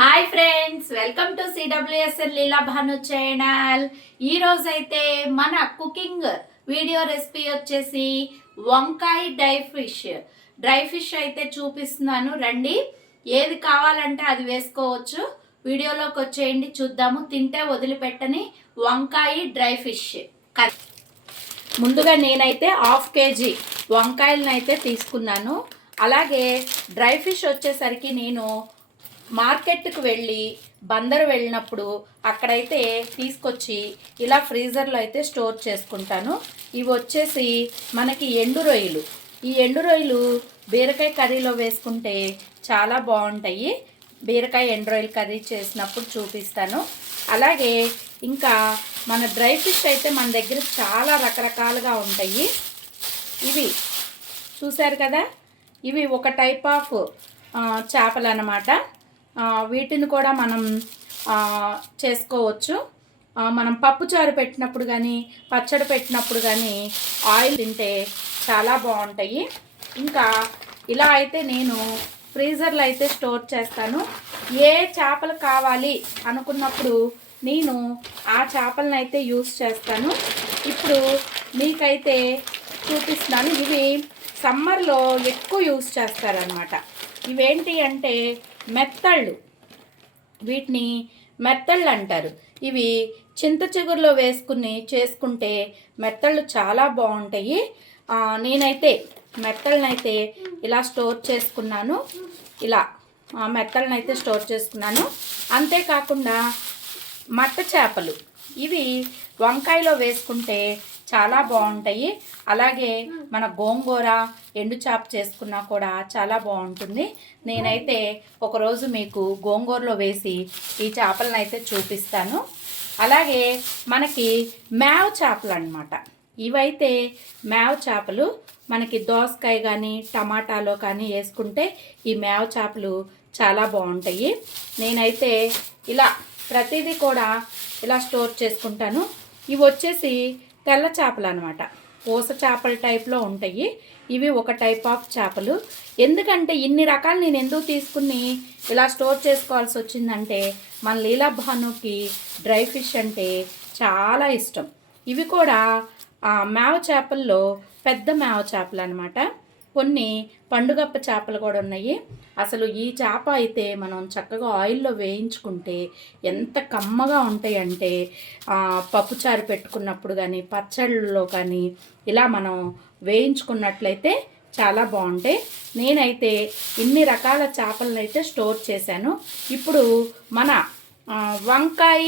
Hi friends welcome to CWSL Leela Bhanu channel ఈరోజైతే మన cooking video recipe వచ్చేసి వంకాయ డ్రై ఫిష్. డ్రై ఫిష్ అయితే చూపిస్తున్నాను రండి. ఏది కావాలంటే అది వేసుకోవచ్చు. వీడియోలోకి వచ్చేయండి చూద్దాము. తింటే వదిలిపెట్టని వంకాయ డ్రై ఫిష్. ముందుగా నేనైతే హాఫ్ కేజీ వంకాయలను అయితే తీసుకున్నాను. అలాగే డ్రై ఫిష్ వచ్చేసరికి నేను మార్కెట్కు వెళ్ళి బందరు వెళ్ళినప్పుడు అక్కడైతే తీసుకొచ్చి ఇలా ఫ్రీజర్లో అయితే స్టోర్ చేసుకుంటాను. ఇవి వచ్చేసి మనకి ఎండు రొయ్యలు. ఈ ఎండు రొయ్యలు బీరకాయ కర్రీలో వేసుకుంటే చాలా బాగుంటాయి. బీరకాయ ఎండు రొయ్యలు కర్రీ చేసినప్పుడు చూపిస్తాను. అలాగే ఇంకా మన డ్రై ఫిష్ అయితే మన దగ్గర చాలా రకరకాలుగా ఉంటాయి. ఇవి చూశారు కదా? ఇవి ఒక టైప్ ఆఫ్ చేపలు అన్నమాట వీటిని కూడా మనం చేసుకోవచ్చు. మనం పప్పుచారు పెట్టినప్పుడు కానీ పచ్చడి పెట్టినప్పుడు కానీ ఆయిల్ తింటే చాలా బాగుంటాయి. ఇంకా ఇలా అయితే నేను ఫ్రీజర్లో అయితే స్టోర్ చేస్తాను. ఏ చేపలు కావాలి అనుకున్నప్పుడు నేను ఆ చేపలను అయితే యూస్ చేస్తాను. ఇప్పుడు మీకైతే చూపిస్తున్నాను. ఇవి సమ్మర్లో ఎక్కువ యూస్ చేస్తారనమాట ఇవేంటి అంటే మెత్తళ్ళు. వీటిని మెత్తళ్ళు అంటారు. ఇవి చింత చిగురులో వేసుకుని చేసుకుంటే మెత్తళ్ళు చాలా బాగుంటాయి. నేనైతే మెత్తళ్ళనైతే ఇలా స్టోర్ చేసుకున్నాను. ఇలా మెత్తళ్ళనైతే స్టోర్ చేసుకున్నాను. అంతేకాకుండా మట్ట చేపలు. ఇవి వంకాయలో వేసుకుంటే చాలా బాగుంటాయి. అలాగే మన గోంగూర ఎండు చేప చేసుకున్నా కూడా చాలా బాగుంటుంది. నేనైతే ఒకరోజు మీకు గోంగూరలో వేసి ఈ చేపలను అయితే చూపిస్తాను. అలాగే మనకి మేవ చేపలు అనమాట ఇవైతే మేవ చేపలు మనకి దోసకాయ కానీ టమాటాలో కానీ వేసుకుంటే ఈ మేవ చేపలు చాలా బాగుంటాయి. నేనైతే ఇలా ప్రతిదీ కూడా ఇలా స్టోర్ చేసుకుంటాను. ఇవి వచ్చేసి తెల్ల చేపలు అనమాట పూస చేపల టైప్లో ఉంటాయి. ఇవి ఒక టైప్ ఆఫ్ చేపలు. ఎందుకంటే ఇన్ని రకాలు నేను ఎందుకు తీసుకుని ఇలా స్టోర్ చేసుకోవాల్సి వచ్చిందంటే మన లీలా భానుకి డ్రై ఫిష్ అంటే చాలా ఇష్టం. ఇవి కూడా మేవ చేపల్లో పెద్ద మేవ చేపలు అనమాట కొన్ని పండుగప్ప చేపలు కూడా ఉన్నాయి. అసలు ఈ చేప అయితే మనం చక్కగా ఆయిల్లో వేయించుకుంటే ఎంత కమ్మగా ఉంటాయంటే పప్పుచారు పెట్టుకున్నప్పుడు కానీ పచ్చళ్ళలో కానీ ఇలా మనం వేయించుకున్నట్లయితే చాలా బాగుంటాయి. నేనైతే ఇన్ని రకాల చేపలను అయితే స్టోర్ చేశాను. ఇప్పుడు మన వంకాయ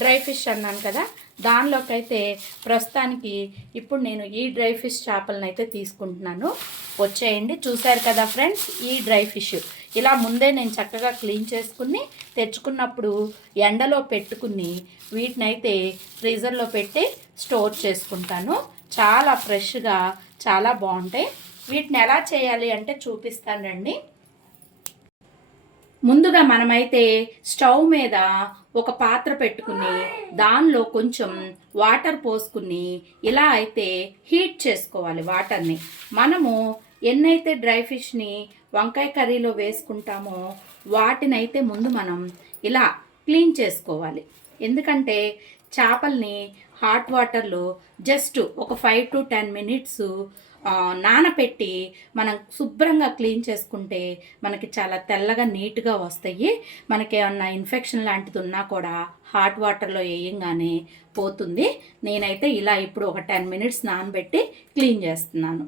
డ్రై ఫిష్ అన్నాను కదా దానిలోకైతే ప్రస్తుతానికి ఇప్పుడు నేను ఈ డ్రై ఫిష్ చేపలను అయితే తీసుకుంటున్నాను. వచ్చేయండి. చూశారు కదా ఫ్రెండ్స్ ఈ డ్రై ఫిష్. ఇలా ముందే నేను చక్కగా క్లీన్ చేసుకుని తెచ్చుకున్నప్పుడు ఎండలో పెట్టుకుని వీటినైతే ఫ్రీజర్లో పెట్టి స్టోర్ చేసుకుంటాను. చాలా ఫ్రెష్గా చాలా బాగుంటాయి. వీటిని ఎలా చేయాలి అంటే చూపిస్తానండి. ముందుగా మనమైతే స్టవ్ మీద ఒక పాత్ర పెట్టుకుని దానిలో కొంచెం వాటర్ పోసుకుని ఇలా అయితే హీట్ చేసుకోవాలి వాటర్ని. మనము ఎన్నైతే డ్రై ఫిష్ని వంకాయ కర్రీలో వేసుకుంటామో వాటినైతే ముందు మనం ఇలా క్లీన్ చేసుకోవాలి. ఎందుకంటే చేపల్ని హాట్ వాటర్లో జస్ట్ ఒక ఫైవ్ టు టెన్ మినిట్స్ నానపెట్టి మనం శుభ్రంగా క్లీన్ చేసుకుంటే మనకి చాలా తెల్లగా నీట్గా వస్తాయి. మనకి ఏమన్నా ఇన్ఫెక్షన్ లాంటిది ఉన్నా కూడా హాట్ వాటర్లో వేయంగానే పోతుంది. నేనైతే ఇలా ఇప్పుడు ఒక టెన్ మినిట్స్ నానబెట్టి క్లీన్ చేస్తున్నాను.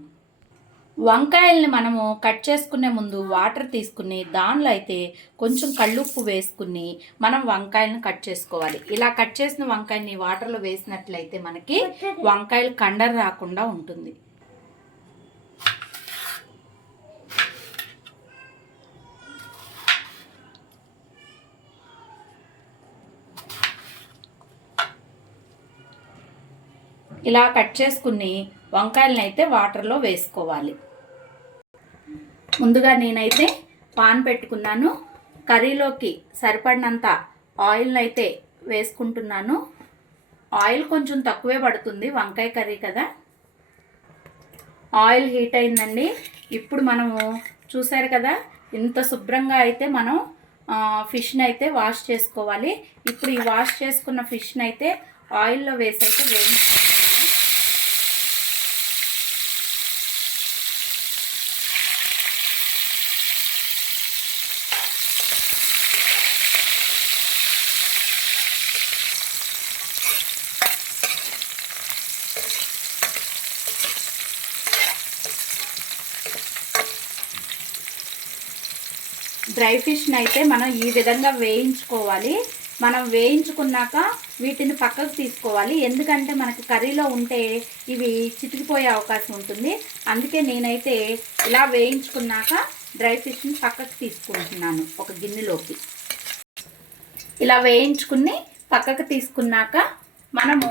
వంకాయల్ని మనము కట్ చేసుకునే ముందు వాటర్ తీసుకుని దానిలో అయితే కొంచెం కళ్ళుప్పు వేసుకుని మనం వంకాయలను కట్ చేసుకోవాలి. ఇలా కట్ చేసిన వంకాయని వాటర్లో వేసినట్లయితే మనకి వంకాయలు కండర రాకుండా ఉంటుంది. ఇలా కట్ చేసుకుని వంకాయలను అయితే వాటర్లో వేసుకోవాలి. ముందుగా నేనైతే పాన్ పెట్టుకున్నాను. కర్రీలోకి సరిపడినంత ఆయిల్ని అయితే వేసుకుంటున్నాను. ఆయిల్ కొంచెం తక్కువే పడుతుంది వంకాయ కర్రీ కదా. ఆయిల్ హీట్ అయిందండి. ఇప్పుడు మనము చూసారు కదా ఇంత శుభ్రంగా అయితే మనం ఫిష్ని అయితే వాష్ చేసుకోవాలి. ఇప్పుడు ఈ వాష్ చేసుకున్న ఫిష్ని అయితే ఆయిల్లో వేసి అయితే వేయించుకుంటున్నాను డ్రై ఫిష్ని అయితే మనం ఈ విధంగా వేయించుకోవాలి. మనం వేయించుకున్నాక వీటిని పక్కకు తీసుకోవాలి. ఎందుకంటే మనకి కర్రీలో ఉంటే ఇవి చితికిపోయే అవకాశం ఉంటుంది. అందుకే నేనైతే ఇలా వేయించుకున్నాక డ్రై ఫిష్ని పక్కకు తీసుకుంటున్నాను ఒక గిన్నెలోకి. ఇలా వేయించుకుని పక్కకు తీసుకున్నాక మనము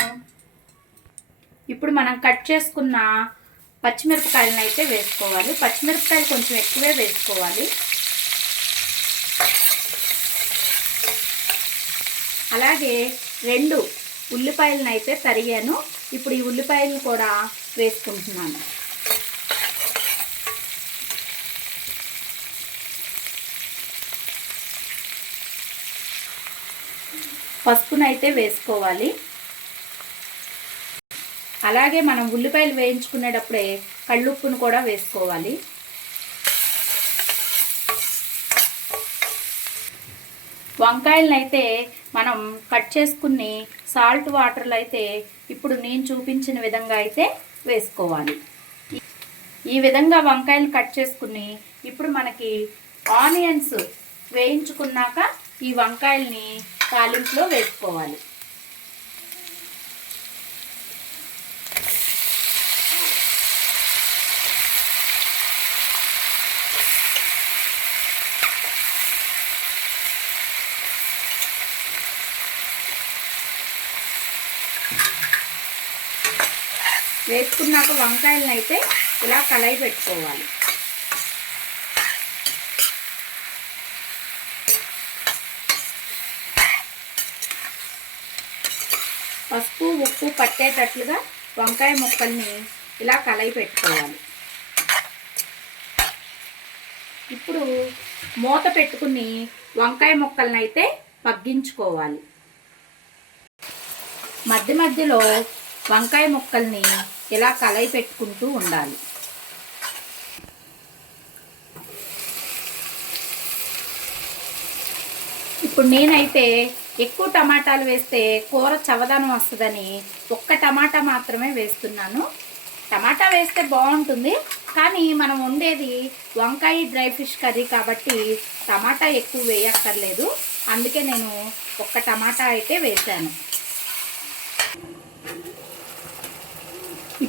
ఇప్పుడు మనం కట్ చేసుకున్న పచ్చిమిరపకాయలను అయితే వేసుకోవాలి. పచ్చిమిరపకాయలు కొంచెం ఎక్కువే వేసుకోవాలి. అలాగే రెండు ఉల్లిపాయలను అయితే తరిగాను. ఇప్పుడు ఈ ఉల్లిపాయలు కూడా వేసుకుంటున్నాను. పసుపునైతే వేసుకోవాలి. అలాగే మనం ఉల్లిపాయలు వేయించుకునేటప్పుడే కళ్ళుప్పును కూడా వేసుకోవాలి. వంకాయలను అయితే మనం కట్ చేసుకుని సాల్ట్ వాటర్లో అయితే ఇప్పుడు నేను చూపించిన విధంగా అయితే వేసుకోవాలి. ఈ విధంగా వంకాయలు కట్ చేసుకుని ఇప్పుడు మనకి ఆనియన్స్ వేయించుకున్నాక ఈ వంకాయల్ని తాలింపులో వేసుకోవాలి. వేసుకున్నాక వంకాయలను అయితే ఇలా కలయి పెట్టుకోవాలి. పసుపు ఉప్పు పట్టేటట్లుగా వంకాయ ముక్కల్ని ఇలా కలయి పెట్టుకోవాలి. ఇప్పుడు మూత పెట్టుకుని వంకాయ ముక్కల్ని అయితే మగ్గించుకోవాలి. మధ్య మధ్యలో వంకాయ ముక్కల్ని ఇలా కలయి పెట్టుకుంటూ ఉండాలి. ఇప్పుడు నేనైతే ఎక్కువ టమాటాలు వేస్తే కూర చవదనం వస్తుందని ఒక్క టమాటా మాత్రమే వేస్తున్నాను. టమాటా వేస్తే బాగుంటుంది కానీ మనం వండేది వంకాయ డ్రై ఫిష్ కర్రీ కాబట్టి టమాటా ఎక్కువ వేయక్కర్లేదు. అందుకే నేను ఒక్క టమాటా అయితే వేశాను.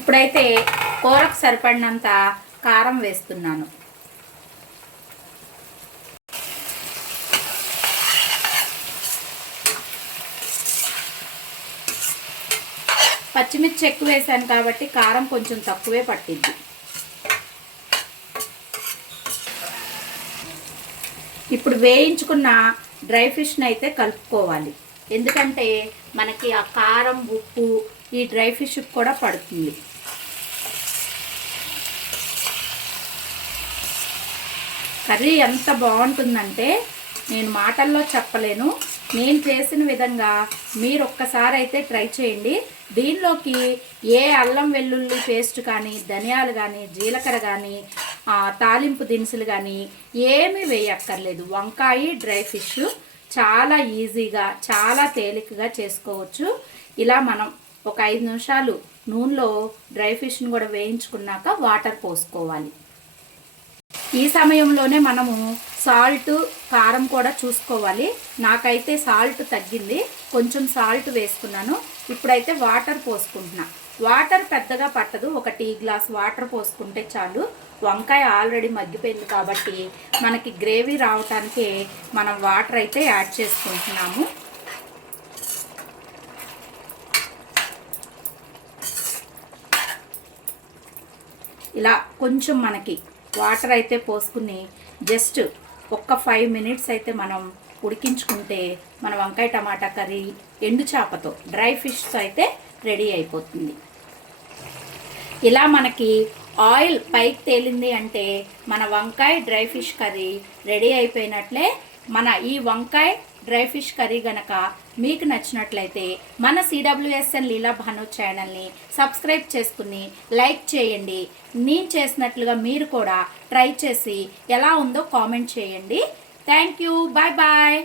ఇప్పుడైతే కూరకు సరిపడినంత కారం వేస్తున్నాను. పచ్చిమిర్చి ఎక్కువ వేసాను కాబట్టి కారం కొంచెం తక్కువే పట్టింది. ఇప్పుడు వేయించుకున్న డ్రై ఫిష్ని అయితే కలుపుకోవాలి. ఎందుకంటే మనకి ఆ కారం ఉప్పు ఈ డ్రై ఫిష్ కూడా పడుతుంది. కర్రీ ఎంత బాగుంటుందంటే నేను మాటల్లో చెప్పలేను. నేను చేసిన విధంగా మీరు ఒక్కసారి అయితే ట్రై చేయండి. దీనిలోకి ఏ అల్లం వెల్లుల్లి పేస్ట్ కానీ ధనియాలు కానీ జీలకర్ర కానీ తాలింపు దినుసులు కానీ ఏమీ వేయక్కర్లేదు. వంకాయ డ్రై ఫిష్ చాలా ఈజీగా చాలా తేలికగా చేసుకోవచ్చు. ఇలా మనం ఒక ఐదు నిమిషాలు నూనెలో డ్రై ఫిష్ని కూడా వేయించుకున్నాక వాటర్ పోసుకోవాలి. ఈ సమయంలోనే మనము సాల్ట్ కారం కూడా చూసుకోవాలి. నాకైతే సాల్ట్ తగ్గింది. కొంచెం సాల్ట్ వేసుకున్నాను. ఇప్పుడైతే వాటర్ పోసుకుంటున్నా. వాటర్ పెద్దగా పట్టదు. ఒక టీ గ్లాస్ వాటర్ పోసుకుంటే చాలు. వంకాయ ఆల్రెడీ మగ్గిపోయింది కాబట్టి మనకి గ్రేవీ రావటానికి మనం వాటర్ అయితే యాడ్ చేసుకుంటున్నాము. ఇలా కొంచెం మనకి వాటర్ అయితే పోసుకుని జస్ట్ ఒక్క ఫైవ్ మినిట్స్ అయితే మనం ఉడికించుకుంటే మన వంకాయ టమాటా కర్రీ ఎండు చేపతో డ్రై ఫిష్తో అయితే రెడీ అయిపోతుంది. ఇలా మనకి ఆయిల్ పైకి తేలింది అంటే మన వంకాయ డ్రై ఫిష్ కర్రీ రెడీ అయిపోయినట్లే మన ఈ వంకాయ డ్రై ఫిష్ కర్రీ గనక మీకు నచ్చినట్లయితే మన సిడబ్ల్యూఎస్ఎన్ లీలా భాను ఛానల్ని సబ్స్క్రైబ్ చేసుకుని లైక్ చేయండి. నేను చేసినట్లుగా మీరు కూడా ట్రై చేసి ఎలా ఉందో కామెంట్ చేయండి. Thank you. Bye bye.